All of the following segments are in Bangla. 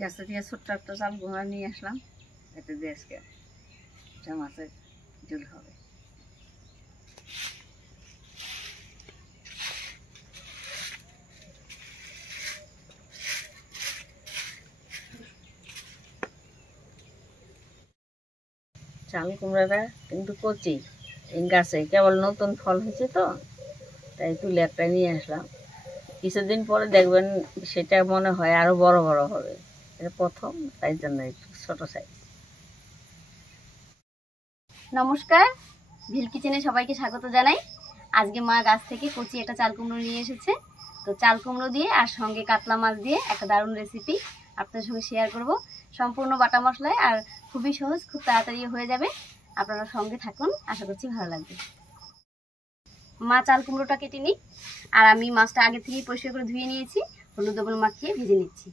গাছে থেকে ছোট্ট একটা চাল কুমড়া নিয়ে আসলাম, এতে দিয়ে আজকে মাছের ঝোল হবে। চাল কুমড়াটা কিন্তু কচি, এই গাছে কেবল নতুন ফল হয়েছে তো, তাই তুলে একটা নিয়ে আসলাম। কিছুদিন পরে দেখবেন সেটা মনে হয় আরো বড় বড় হবে, এটা প্রথম, তাই জন্য একটু ছোট সাইজ। নমস্কার, ভিল কিচেনে সবাইকে স্বাগত জানাই। আজকে মা গাছ থেকে কচি একটা চাল কুমড়ো নিয়ে এসেছে, তো চাল কুমড়ো দিয়ে আর সঙ্গে কাতলা মাছ দিয়ে একটা দারুণ রেসিপি আপনাদের সঙ্গে শেয়ার করব। সম্পূর্ণ বাটা মশলায় আর খুবই সহজ, খুব তাড়াতাড়ি হয়ে যাবে। আপনারা সঙ্গে থাকুন, আশা করছি ভালো লাগবে। মা চাল কুমড়োটা কেটে নিই, আর আমি মাছটা আগে থেকেই পরিষ্কার করে ধুয়ে নিয়েছি, হলুদ লবণ মাখিয়ে ভেজে নিচ্ছি।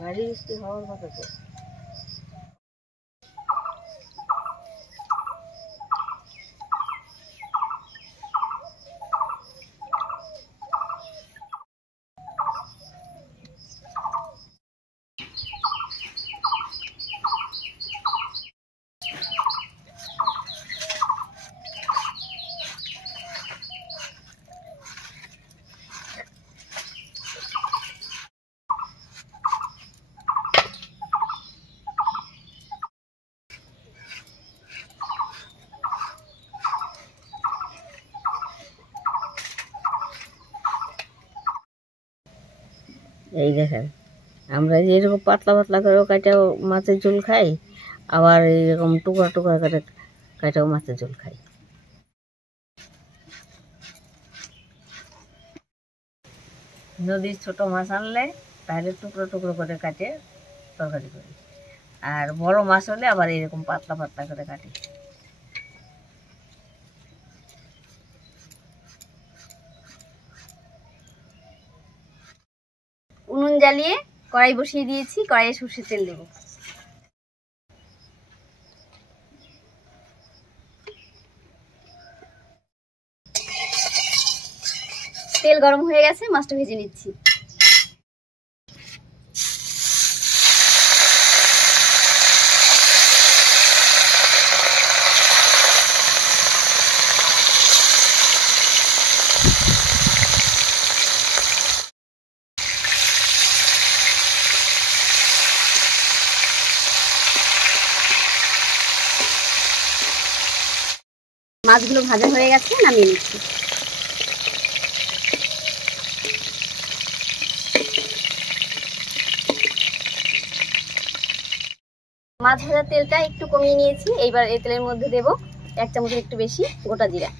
ভারী বৃষ্টি হওয়ার কথা তো। এই দেখেন, আমরা যেরকম পাতলা পাতলা করে কাটাও মাছের ঝোল খাই, আবার এরকম টুকরা টুকরা করে কাটাও মাছের ঝোল খাই। নদীর ছোট মাছ আনলে তাহলে টুকরো টুকরো করে কাটে তরকারি করি, আর বড় মাছ হলে আবার এরকম পাতলা পাতলা করে কাটি। উনুন জ্বালিয়ে কড়াই বসিয়ে দিয়েছি, কড়াইয়ে সর্ষের তেল দেব। তেল গরম হয়ে গেছে, মাছটা ভেজে নিচ্ছি। মাছগুলো ভাজা হয়ে গেছে, নামিয়ে নিচ্ছি। মাছ ভাজার তেলটা একটু কমিয়ে নিয়েছি, এইবার এই তেলের মধ্যে দেব 1 চামচের একটু বেশি গোটা জিরা।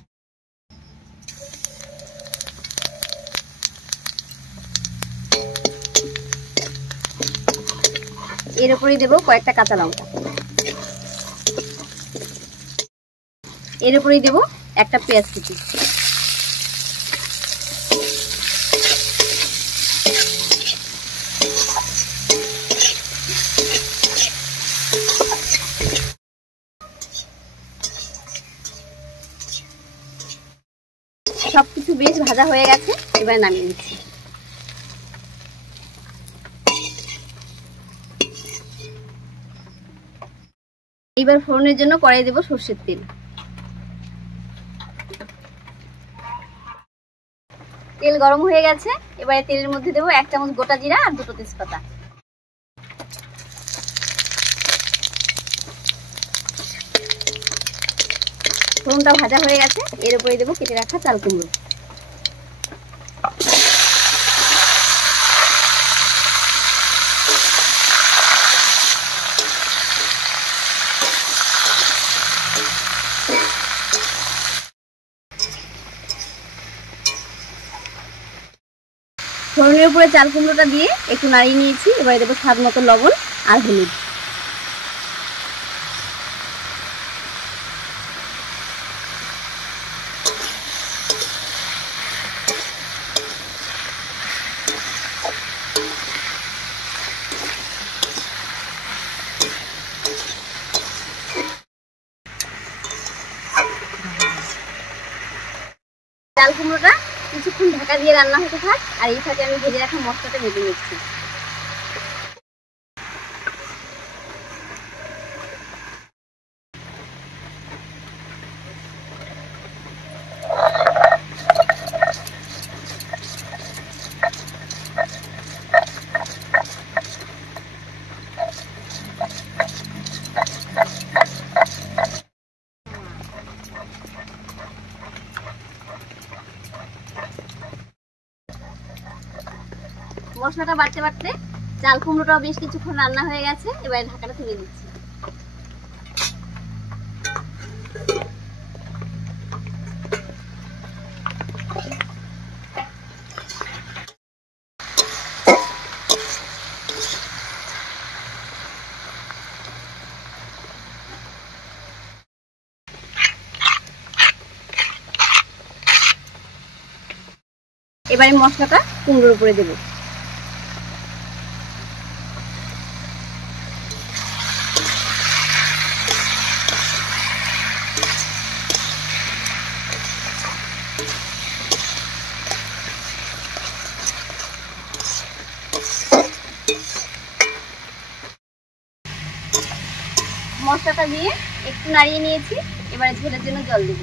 এর উপরেই দেব কয়েকটা কাঁচা লঙ্কা। এর উপরেই দেব একটা পেঁয়াজ কুচি। সবকিছু বেশ ভাজা হয়ে গেছে, এবার নামিয়ে নিচ্ছি। এইবার ফোড়নের জন্য কড়াই দেব সরষের তেল। তেল গরম হয়ে গেছে, এবারে তেলের মধ্যে দেব 1 চামচ গোটা জিরা আর 2টো তেজপাতা। ফোড়নটা ভাজা হয়ে গেছে, এর উপরে দেবো কেটে রাখা চাল কুমড়ো। ফোড়নের উপরে চাল কুমড়োটা দিয়ে একটু নাড়িয়ে নিয়েছি। এবারে দেবো স্বাদ মতো লবণ আর হলুদ। চাল কুমড়োটা কিছুক্ষণ ঢাকা দিয়ে রান্না হতে থাক, আর এই ফাঁকে আমি ভেজে রাখা মশলাটা বেটে নিচ্ছি। মশলাটা বাড়তে বাড়তে চাল কুমড়োটাও বেশ কিছুক্ষণ রান্না হয়ে গেছে। এবারে ঢাকাটা তুলে দিচ্ছি। এবারে মশলাটা কুমড়োর উপরে দেবো। মশলাটা দিয়ে একটু নাড়িয়ে নিয়েছি। এবারে ঝোলের জন্য জল দেব।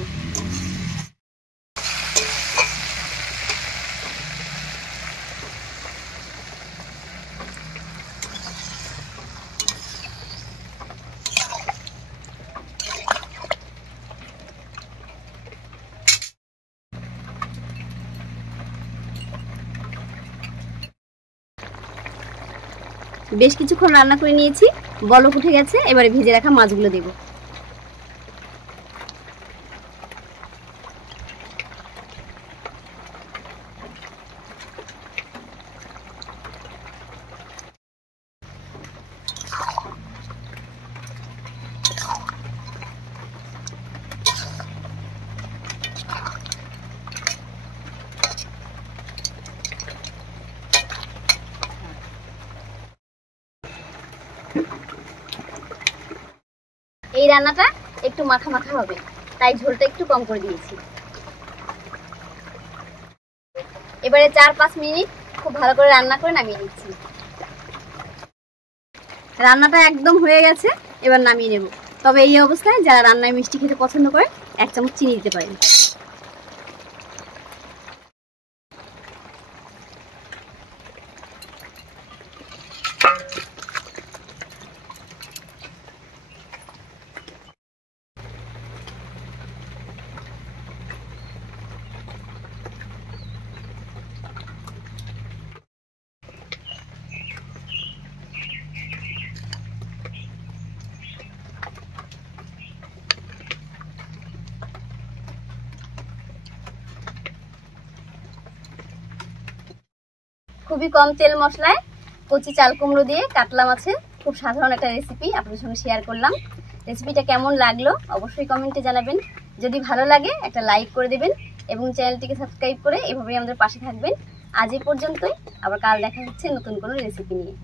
বেশ কিছুক্ষণ রান্না করে নিয়েছি, বলক উঠে গেছে। এবারে ভেজে রাখা মাছগুলো দেব। এই রান্নাটা একটু মাখা মাখা হবে, তাই ঝোলটা একটু কম করে দিয়েছি। এবারে 4-5 মিনিট খুব ভালো করে রান্না করে নামিয়ে নিচ্ছি। রান্নাটা একদম হয়ে গেছে, এবার নামিয়ে নেব। তবে এই অবস্থায় যারা রান্নায় মিষ্টি খেতে পছন্দ করে 1 চামচ চিনি দিতে পারেন। খুবই কম তেল মশলায় কচি চাল কুমড়ো দিয়ে কাতলা মাছের খুব সাধারণ একটা রেসিপি আপনাদের সঙ্গে শেয়ার করলাম। রেসিপিটা কেমন লাগলো অবশ্যই কমেন্টে জানাবেন। যদি ভালো লাগে একটা লাইক করে দেবেন এবং চ্যানেলটিকে সাবস্ক্রাইব করে এভাবেই আমাদের পাশে থাকবেন। আজ এই পর্যন্তই, আবার কাল দেখা হচ্ছে নতুন কোনো রেসিপি নিয়ে।